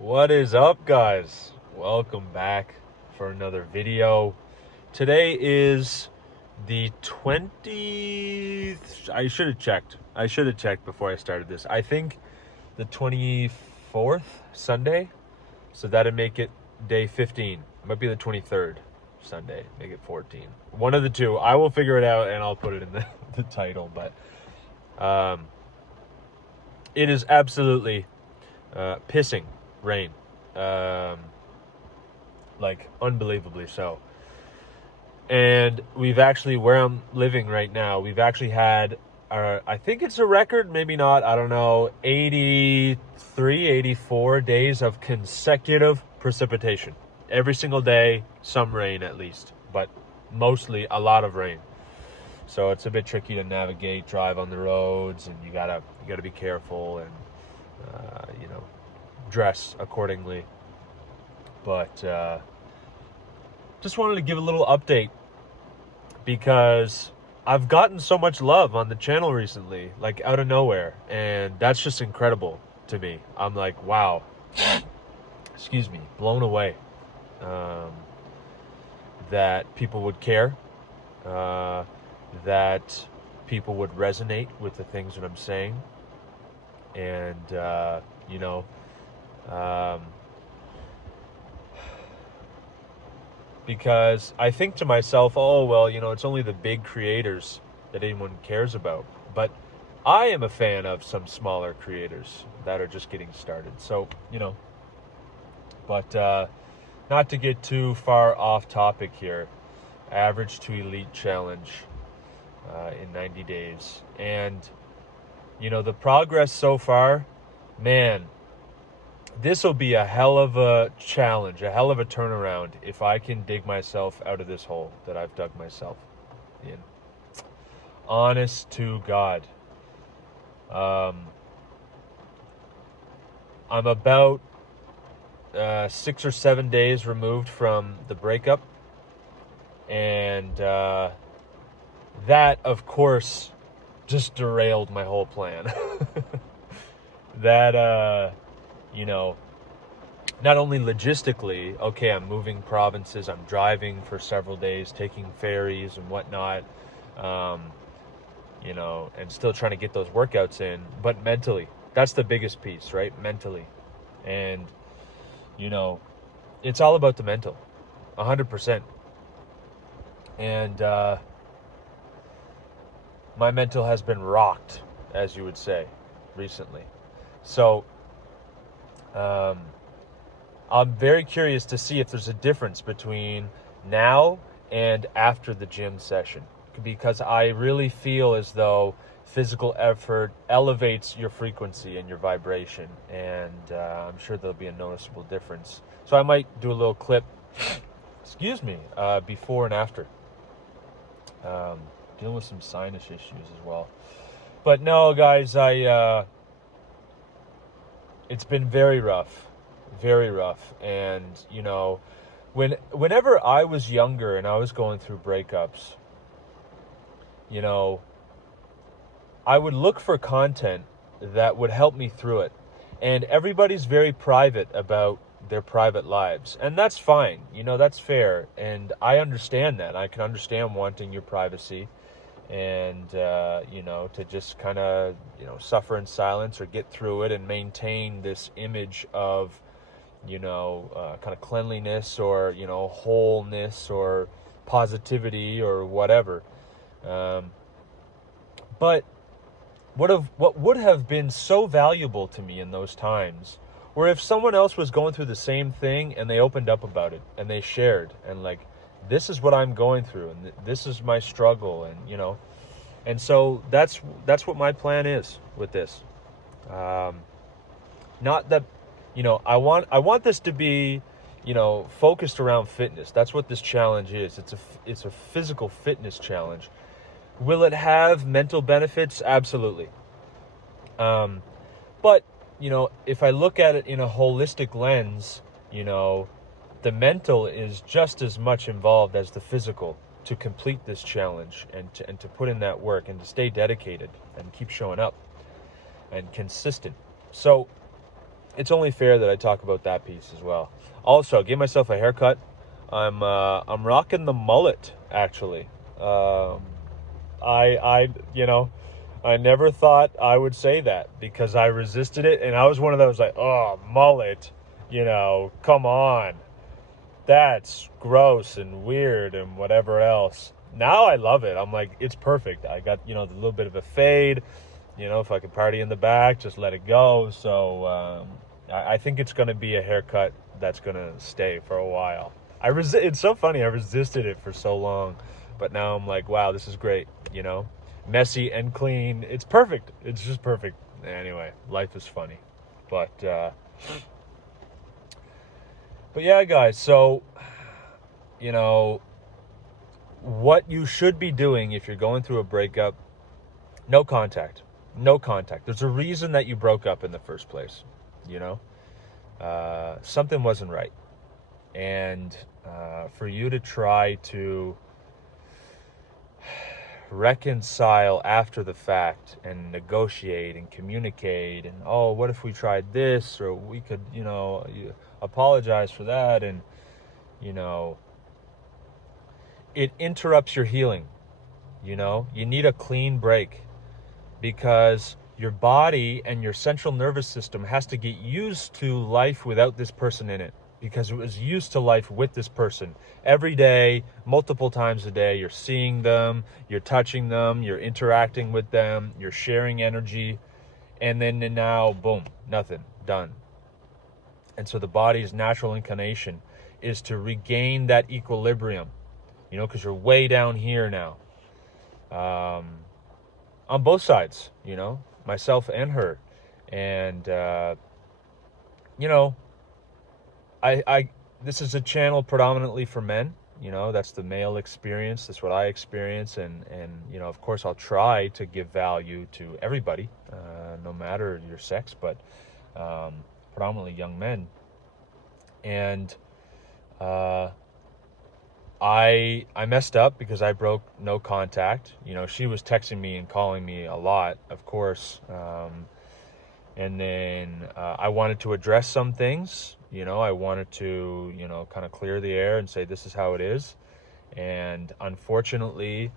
What is up, guys? Welcome back for another video. Today is the 20th. I should have checked before I started this. I think the 24th Sunday. So that'd make it day 15. It might be the 23rd Sunday. Make it 14. One of the two. I will figure it out and I'll put it in the title. But it is absolutely pissing rain, like unbelievably so. And we've actually, where I'm living right now, we've actually had I think it's a record, maybe not, I don't know, 83, 84 days of consecutive precipitation. Every single day, some rain at least, but mostly a lot of rain. So it's a bit tricky to navigate, drive on the roads, and you gotta be careful and dress accordingly. But just wanted to give a little update because I've gotten so much love on the channel recently, like out of nowhere, and that's just incredible to me. I'm like, wow, excuse me, blown away that people would care, that people would resonate with the things that I'm saying, and because I think to myself, oh, well, it's only the big creators that anyone cares about. But I am a fan of some smaller creators that are just getting started. So, but not to get too far off topic here, Average to Elite Challenge in 90 days. And, the progress so far, man, this will be a hell of a challenge, a hell of a turnaround if I can dig myself out of this hole that I've dug myself in. Honest to God. I'm about 6 or 7 days removed from the breakup. And that, of course, just derailed my whole plan. That, not only logistically, okay, I'm moving provinces, I'm driving for several days, taking ferries and whatnot, and still trying to get those workouts in, but mentally, that's the biggest piece, right? Mentally. And, it's all about the mental, 100%. And my mental has been rocked, as you would say, recently. So, I'm very curious to see if there's a difference between now and after the gym session, because I really feel as though physical effort elevates your frequency and your vibration, and I'm sure there'll be a noticeable difference. So I might do a little clip, before and after. Dealing with some sinus issues as well. But no, guys, it's been very rough. Very rough. And, whenever I was younger and I was going through breakups, I would look for content that would help me through it. And everybody's very private about their private lives. And that's fine. That's fair. And I understand that. I can understand wanting your privacy and, to just kind of, suffer in silence or get through it and maintain this image of, kind of cleanliness or, wholeness or positivity or whatever. But what would have been so valuable to me in those times, where if someone else was going through the same thing and they opened up about it and they shared and like, this is what I'm going through and this is my struggle, and and so that's what my plan is with this. Not that, I want this to be, focused around fitness. That's what this challenge is. It's a physical fitness challenge. Will it have mental benefits? Absolutely. But, if I look at it in a holistic lens, the mental is just as much involved as the physical to complete this challenge and to put in that work and to stay dedicated and keep showing up and consistent. So it's only fair that I talk about that piece as well. Also, I gave myself a haircut. I'm rocking the mullet actually. I never thought I would say that because I resisted it, and I was one of those like, oh, mullet, come on, that's gross and weird and whatever else. Now I love it. I'm like, it's perfect. I got, the little bit of a fade, if I could party in the back, just let it go. So I think it's going to be a haircut that's going to stay for a while. It's so funny. I resisted it for so long, but now I'm like, wow, this is great. Messy and clean. It's perfect. It's just perfect. Anyway, life is funny, but yeah, guys. So, what you should be doing if you're going through a breakup, no contact. No contact. There's a reason that you broke up in the first place, something wasn't right. And for you to try to reconcile after the fact and negotiate and communicate and, oh, what if we tried this, or we could, you apologize for that, and, it interrupts your healing. You need a clean break, because your body and your central nervous system has to get used to life without this person in it, because it was used to life with this person every day, multiple times a day. You're seeing them, you're touching them, you're interacting with them, you're sharing energy, and then now, boom, nothing, done. And so the body's natural inclination is to regain that equilibrium, because you're way down here now. On both sides, myself and her. And, this is a channel predominantly for men. That's the male experience. That's what I experience. And of course, I'll try to give value to everybody, no matter your sex, but predominantly young men. And I messed up because I broke no contact. She was texting me and calling me a lot, of course. And then I wanted to address some things. I wanted to, kind of clear the air and say, this is how it is. And unfortunately,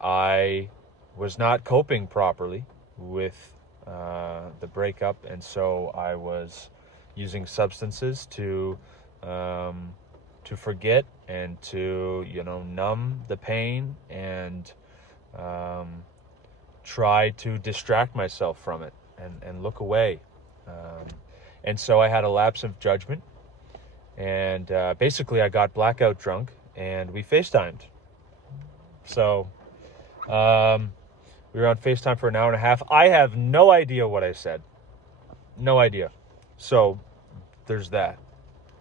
I was not coping properly with the breakup. And so I was using substances to forget and to, numb the pain and try to distract myself from it and look away. And so I had a lapse of judgment, and basically I got blackout drunk and we FaceTimed. So we were on FaceTime for an hour and a half. I have no idea what I said. No idea. So there's that.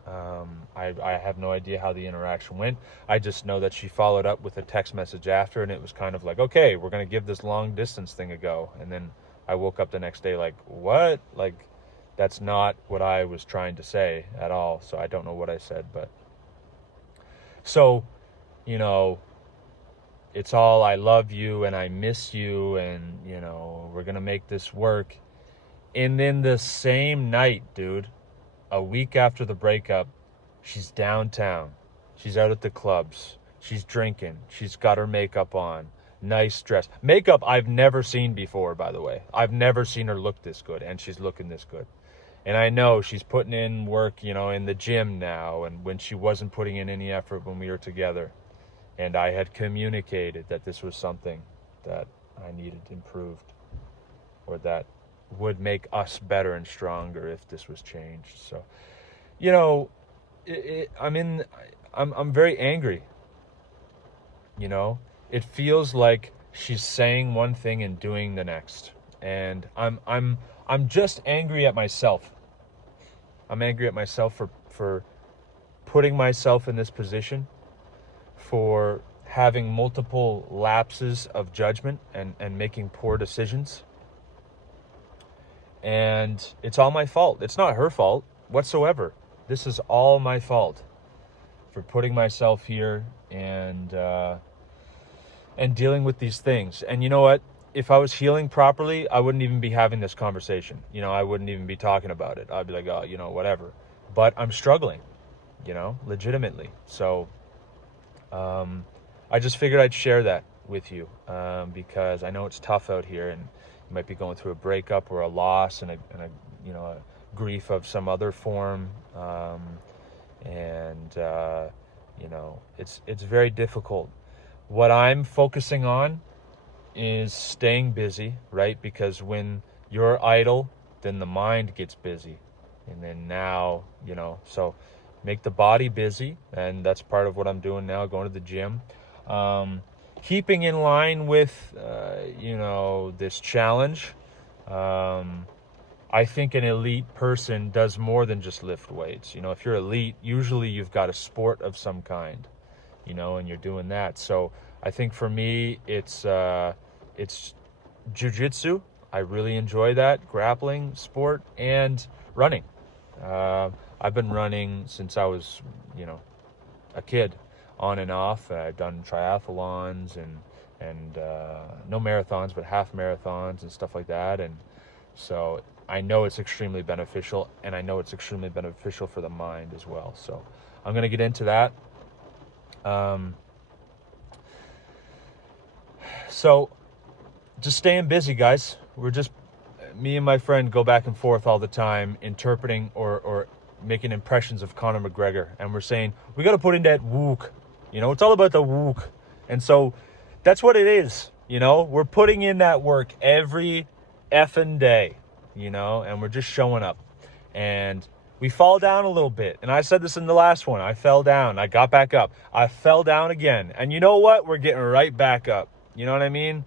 I have no idea how the interaction went. I just know that she followed up with a text message after, and it was kind of like, okay, we're going to give this long distance thing a go. And then I woke up the next day like, what? Like, that's not what I was trying to say at all. So I don't know what I said, but so, it's all, I love you and I miss you, and, we're going to make this work. And then the same night, dude, a week after the breakup, she's downtown. She's out at the clubs. She's drinking. She's got her makeup on. Nice dress. Makeup I've never seen before, by the way. I've never seen her look this good, and she's looking this good. And I know she's putting in work, in the gym now, and when she wasn't putting in any effort when we were together. And I had communicated that this was something that I needed improved, or that would make us better and stronger if this was changed. So, I'm very angry. It feels like she's saying one thing and doing the next, and I'm just angry at myself. I'm angry at myself for putting myself in this position, for having multiple lapses of judgment and making poor decisions. And it's all my fault. It's not her fault whatsoever. This is all my fault for putting myself here and dealing with these things. And you know what? if I was healing properly, I wouldn't even be having this conversation. You know, I wouldn't even be talking about it. I'd be like, oh, you know, whatever. But I'm struggling, you know, legitimately. So I just figured I'd share that with you, because I know it's tough out here, and you might be going through a breakup or a loss and a you know, a grief of some other form, and you know, it's very difficult. What I'm focusing on is staying busy, right? Because when you're idle, then the mind gets busy, and then now, you know, so make the body busy, and that's part of what I'm doing now, going to the gym, keeping in line with you know, this challenge. I think an elite person does more than just lift weights. You know, if you're elite, usually you've got a sport of some kind, you know, and you're doing that. So I think for me, it's jiu-jitsu. I really enjoy that, grappling sport, and running. I've been running since I was, you know, a kid, on and off. I've done triathlons and no marathons, but half marathons and stuff like that. And so I know it's extremely beneficial, and I know it's extremely beneficial for the mind as well. So I'm going to get into that. So just staying busy, guys. We're just, me and my friend go back and forth all the time, interpreting or making impressions of Conor McGregor. And we're saying, we got to put in that wook. You know, it's all about the wook. And so that's what it is. You know, we're putting in that work every effing day, you know, and we're just showing up. And we fall down a little bit. And I said this in the last one. I fell down. I got back up. I fell down again. And you know what? We're getting right back up. You know what I mean?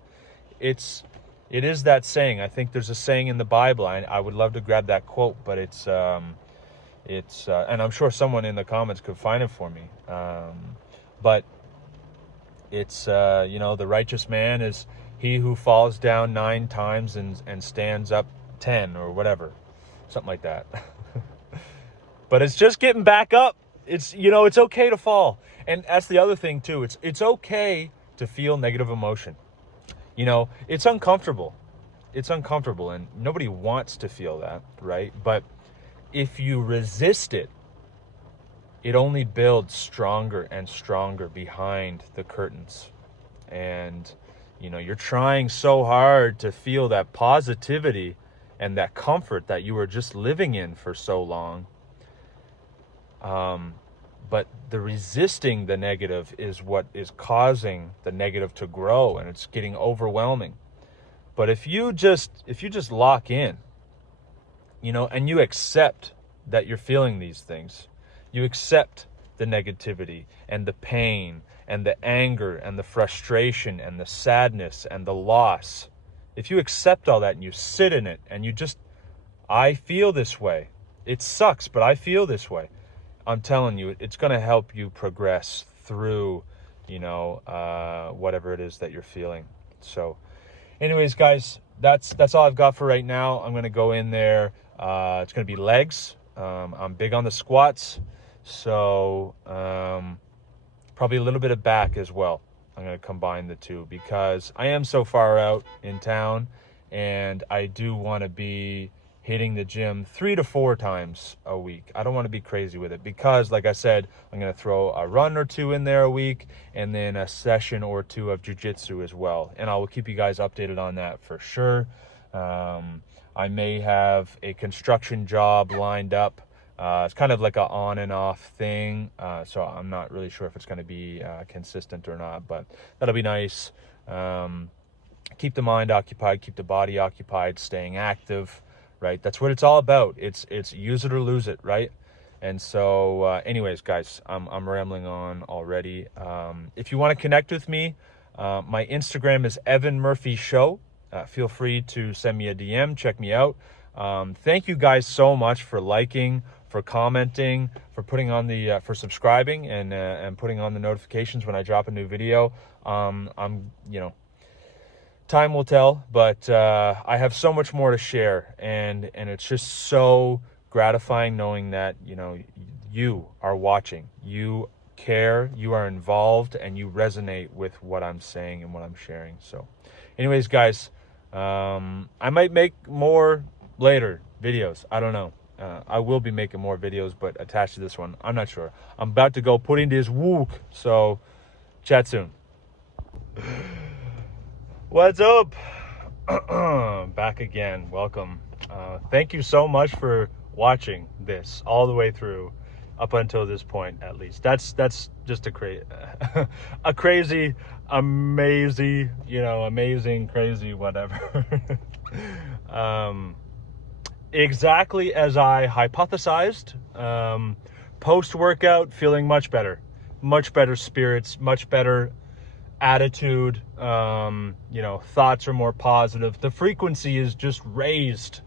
It is that saying. I think there's a saying in the Bible. I would love to grab that quote, but it's and I'm sure someone in the comments could find it for me. But it's, you know, the righteous man is he who falls down 9 times and stands up 10, or whatever, something like that. But it's just getting back up. It's, you know, it's okay to fall. And that's the other thing too. It's okay to feel negative emotion. You know, it's uncomfortable. It's uncomfortable, and nobody wants to feel that, right? But if you resist it, it only builds stronger and stronger behind the curtains. And, you know, you're trying so hard to feel that positivity and that comfort that you were just living in for so long. But the resisting the negative is what is causing the negative to grow, and it's getting overwhelming. But if you just lock in, you know, and you accept that you're feeling these things, you accept the negativity and the pain and the anger and the frustration and the sadness and the loss. If you accept all that and you sit in it and you just, I feel this way. It sucks, but I feel this way. I'm telling you, it's going to help you progress through, you know, whatever it is that you're feeling. So anyways, guys, that's all I've got for right now. I'm going to go in there. It's going to be legs. I'm big on the squats. So probably a little bit of back as well. I'm going to combine the two because I am so far out in town, and I do want to be hitting the gym 3 to 4 times a week. I don't want to be crazy with it because, like I said, I'm going to throw a run or 2 in there a week, and then a session or 2 of jiu-jitsu as well. And I will keep you guys updated on that for sure. I may have a construction job lined up. It's kind of like an on and off thing. So I'm not really sure if it's going to be consistent or not, but that'll be nice. Keep the mind occupied, keep the body occupied, staying active, right? That's what it's all about. It's use it or lose it, right? And so anyways, guys, I'm rambling on already. If you want to connect with me, my Instagram is Evan Murphy Show. Feel free to send me a DM, check me out. Thank you guys so much for liking, for commenting, for putting on the for subscribing and putting on the notifications when I drop a new video. I'm, you know, time will tell, but I have so much more to share, and it's just so gratifying knowing that, you know, you are watching, you care, you are involved, and you resonate with what I'm saying and what I'm sharing. So Anyways, guys, I might make more later videos. I don't know. I will be making more videos, but attached to this one, I'm not sure. I'm about to go put in this wook, so chat soon. What's up? Back again. Welcome. Thank you so much for watching this all the way through, up until this point at least. That's just a crazy, amazing, amazing, crazy, whatever. Exactly as I hypothesized. Post-workout, feeling much better spirits, much better attitude. Thoughts are more positive. The frequency is just raised,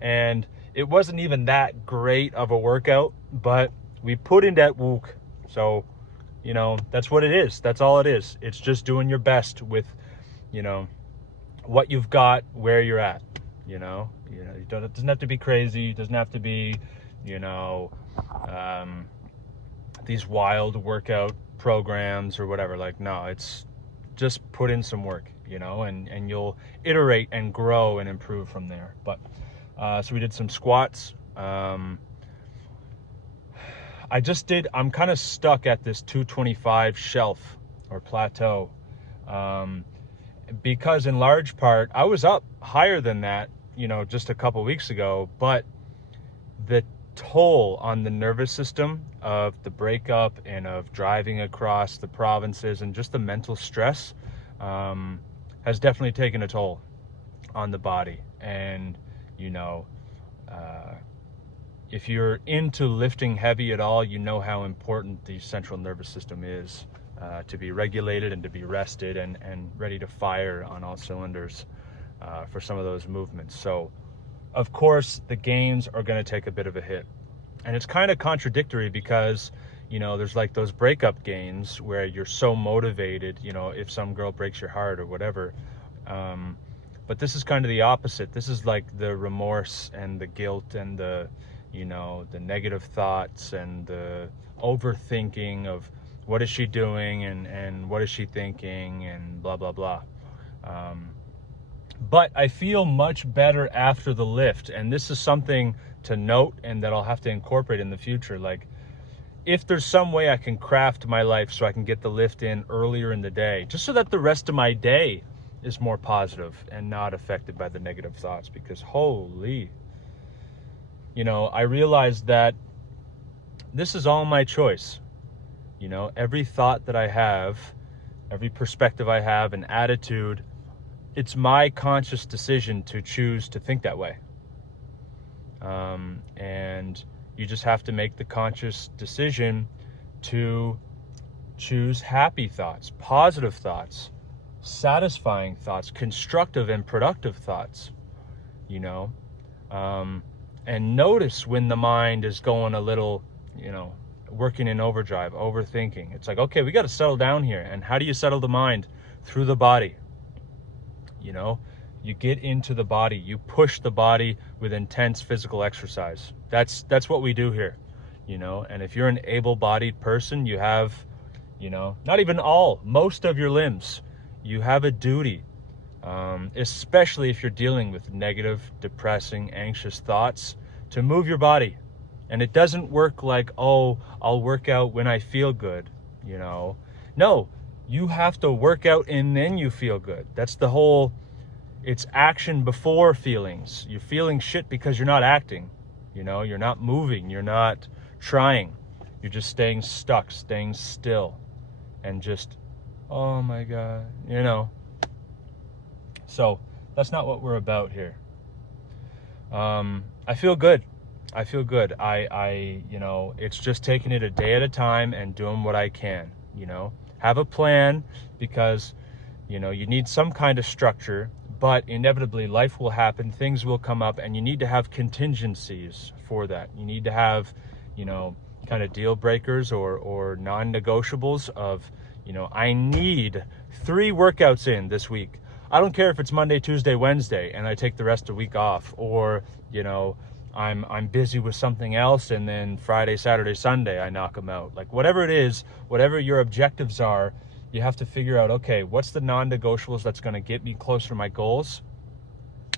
and it wasn't even that great of a workout, but we put in that wook. So, that's what it is. That's all it is. It's just doing your best with, what you've got, where you're at. It doesn't have to be crazy. It doesn't have to be, these wild workout programs or whatever. Like, no, it's just put in some work, and you'll iterate and grow and improve from there. But so we did some squats. I'm kind of stuck at this 225 shelf or plateau, because in large part I was up higher than that, just a couple weeks ago, but the toll on the nervous system of the breakup and of driving across the provinces and just the mental stress has definitely taken a toll on the body. And if you're into lifting heavy at all, you know how important the central nervous system is to be regulated and to be rested and ready to fire on all cylinders for some of those movements. So of course the gains are going to take a bit of a hit, and it's kind of contradictory because there's like those breakup gains where you're so motivated, if some girl breaks your heart or whatever, but this is kind of the opposite. This is like the remorse and the guilt and the the negative thoughts and the overthinking of what is she doing and what is she thinking and blah blah blah. But I feel much better after the lift, and this is something to note and that I'll have to incorporate in the future. Like, if there's some way I can craft my life so I can get the lift in earlier in the day, just so that the rest of my day is more positive and not affected by the negative thoughts, because holy, I realized that this is all my choice. Every thought that I have, every perspective I have, an attitude, it's my conscious decision to choose to think that way. And you just have to make the conscious decision to choose happy thoughts, positive thoughts, satisfying thoughts, constructive and productive thoughts, and notice when the mind is going a little, working in overdrive, overthinking. It's like, okay, we got to settle down here. And how do you settle the mind? Through the body. You get into the body, you push the body with intense physical exercise. That's what we do here, and if you're an able-bodied person, you have, not even most of your limbs, you have a duty, especially if you're dealing with negative, depressing, anxious thoughts, to move your body. And it doesn't work like, oh, I'll work out when I feel good, No, you have to work out and then you feel good. That's the whole, it's action before feelings. You're feeling shit because you're not acting, you're not moving, you're not trying. You're just staying stuck, staying still, and just, oh my God, So that's not what we're about here. I feel good. It's just taking it a day at a time and doing what I can, have a plan, because, you need some kind of structure, but inevitably life will happen, things will come up, and you need to have contingencies for that. You need to have, kind of deal breakers or non-negotiables of, I need 3 workouts in this week. I don't care if it's Monday, Tuesday, Wednesday, and I take the rest of the week off, or, I'm busy with something else, and then Friday, Saturday, Sunday, I knock them out. Like, whatever it is, whatever your objectives are, You have to figure out, okay, what's the non-negotiables that's going to get me closer to my goals,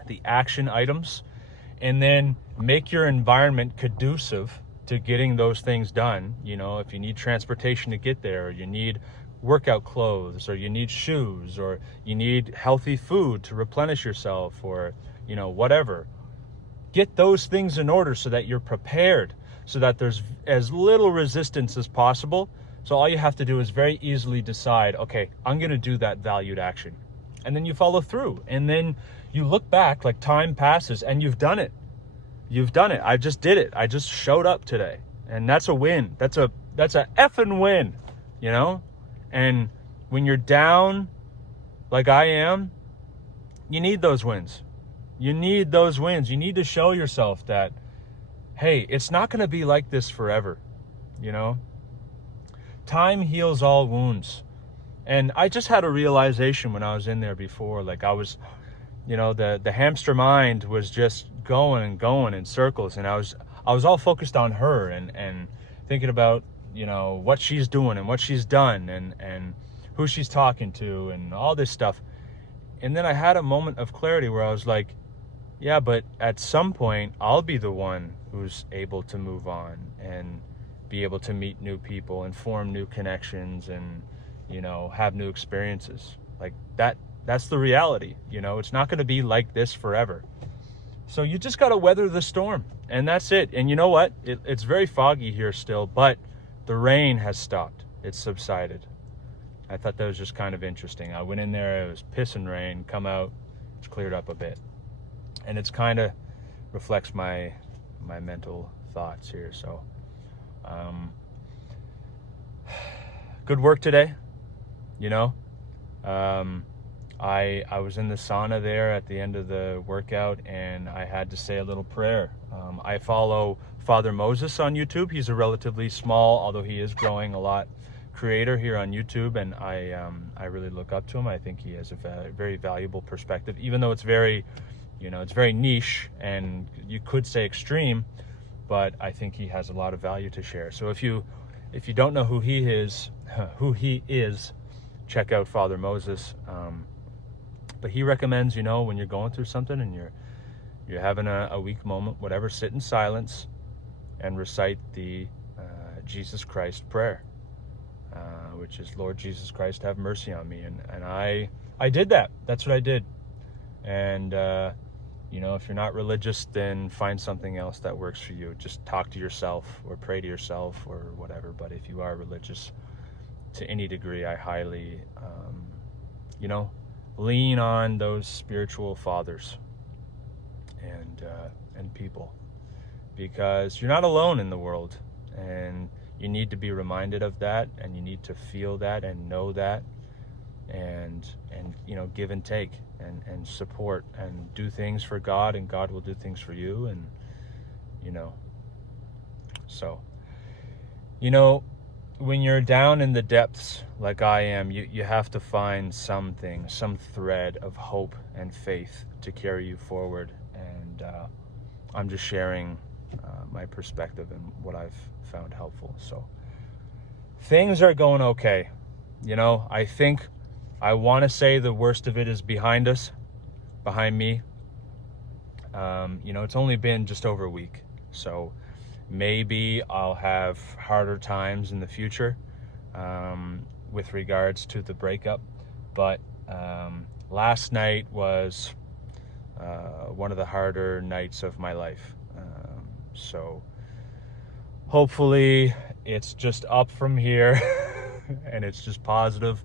the action items, and then make your environment conducive to getting those things done. You know, if you need transportation to get there, or you need workout clothes, or you need shoes, or you need healthy food to replenish yourself, or, you know, whatever. Get those things in order so that you're prepared, so that there's as little resistance as possible. So all you have to do is very easily decide, okay, I'm going to do that valued action. And then you follow through. And then you look back, like time passes, and you've done it. You've done it. I just did it. I just showed up today. And that's a win. That's a effing win, you know? And when you're down like I am, you need those wins. You need those wins. You need to show yourself that, hey, it's not going to be like this forever, you know? Time heals all wounds. And I just had a realization when I was in there before, like I was, you know, the hamster mind was just going and going in circles, and I was all focused on her and thinking about, you know, what she's doing and what she's done and who she's talking to and all this stuff. And then I had a moment of clarity where I was like, yeah, but at some point I'll be the one who's able to move on and be able to meet new people and form new connections and, you know, have new experiences. Like that's the reality, you know. It's not going to be like this forever. So you just got to weather the storm, and that's it. And you know what? It's very foggy here still, but the rain has stopped. It's subsided. I thought that was just kind of interesting. I went in there, it was pissing rain, come out, it's cleared up a bit. And it's kind of reflects my mental thoughts here. So good work today, you know. I was in the sauna there at the end of the workout, and I had to say a little prayer. I follow Father Moses on YouTube. He's a relatively small, although he is growing a lot, creator here on YouTube, and I really look up to him. I think he has a very valuable perspective, even though it's very, you know, it's very niche and you could say extreme, but I think he has a lot of value to share. So if you don't know who he is, check out Father Moses. But he recommends, you know, when you're going through something and you're having a weak moment, whatever, sit in silence and recite the Jesus Christ prayer, which is, Lord Jesus Christ, have mercy on me. And I did that. That's what I did. And, you know, if you're not religious, then find something else that works for you. Just talk to yourself or pray to yourself or whatever. But if you are religious to any degree, I highly, you know, lean on those spiritual fathers and people, because you're not alone in the world, and you need to be reminded of that, and you need to feel that and know that, and you know, give and take and support and do things for God, and God will do things for you. And you know, so, you know, when you're down in the depths like I am, you have to find something, some thread of hope and faith to carry you forward. And I'm just sharing my perspective and what I've found helpful. So things are going okay. You know, I think I want to say the worst of it is behind us, behind me. You know, it's only been just over a week. So maybe I'll have harder times in the future with regards to the breakup. But last night was one of the harder nights of my life. So hopefully it's just up from here and it's just positive,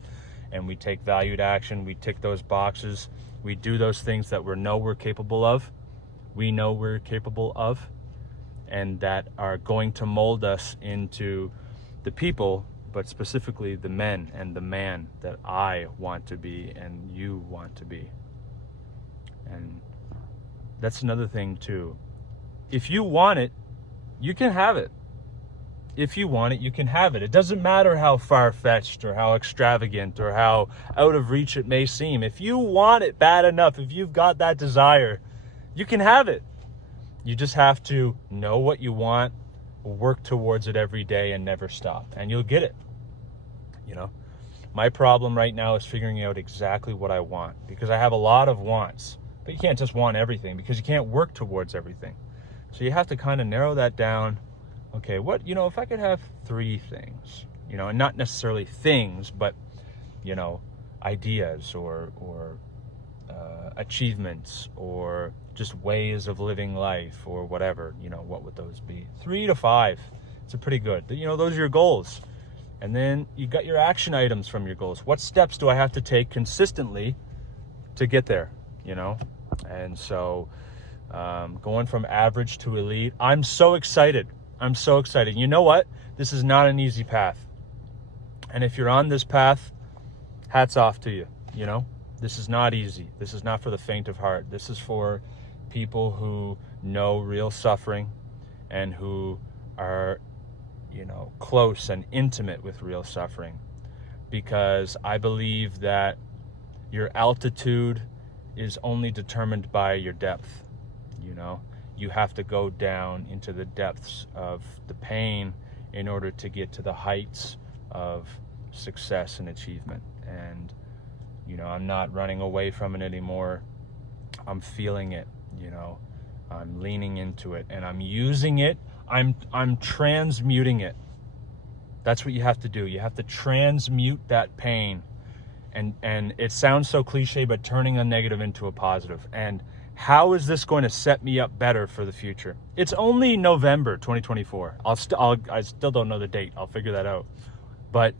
and we take valued action. We tick those boxes. We do those things that we know we're capable of. We know we're capable of, and that are going to mold us into the people, but specifically the men and the man that I want to be and you want to be. And that's another thing too. If you want it, you can have it. If you want it, you can have it. It doesn't matter how far-fetched or how extravagant or how out of reach it may seem. If you want it bad enough, if you've got that desire, you can have it. You just have to know what you want, work towards it every day, and never stop, and you'll get it. You know, My problem right now is figuring out exactly what I want, because I have a lot of wants, but you can't just want everything because you can't work towards everything. So you have to kind of narrow that down. Okay, what, if I could have 3 things, and not necessarily things, but, ideas or achievements, or just ways of living life, or whatever, what would those be? 3 to 5. It's a pretty good, those are your goals. And then you got your action items from your goals. What steps do I have to take consistently to get there, And so going from average to elite, I'm so excited. I'm so excited. You know what? This is not an easy path. And if you're on this path, hats off to you, This is not easy. This is not for the faint of heart. This is for people who know real suffering and who are, close and intimate with real suffering. Because I believe that your altitude is only determined by your depth, You have to go down into the depths of the pain in order to get to the heights of success and achievement. And I'm not running away from it anymore. I'm feeling it, I'm leaning into it, and I'm using it. I'm transmuting it. That's what you have to do. You have to transmute that pain. And it sounds so cliche, but turning a negative into a positive. And how is this going to set me up better for the future? It's only November 2024. I still don't know the date. I'll figure that out. But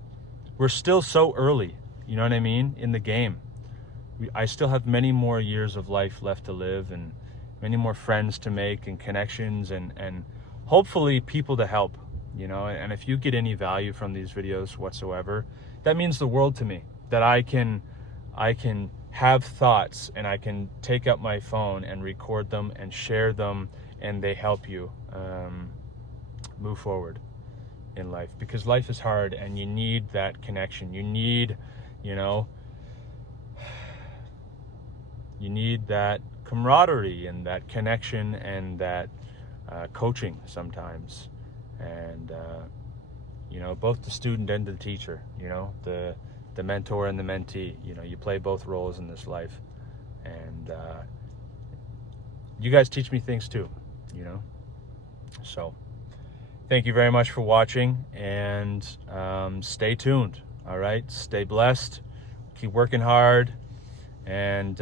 we're still so early, you know what I mean, in the game. I still have many more years of life left to live, and many more friends to make, and connections, and hopefully people to help, And if you get any value from these videos whatsoever, that means the world to me. That I can have thoughts, and I can take up my phone and record them and share them, and they help you move forward in life, because life is hard, and you need that connection. You need, you need that camaraderie and that connection and that coaching sometimes, and both the student and the teacher, the mentor and the mentee. You play both roles in this life, and you guys teach me things too, So thank you very much for watching, and stay tuned. All right, stay blessed, keep working hard, and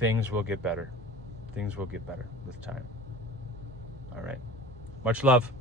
things will get better. Things will get better with time. All right, much love.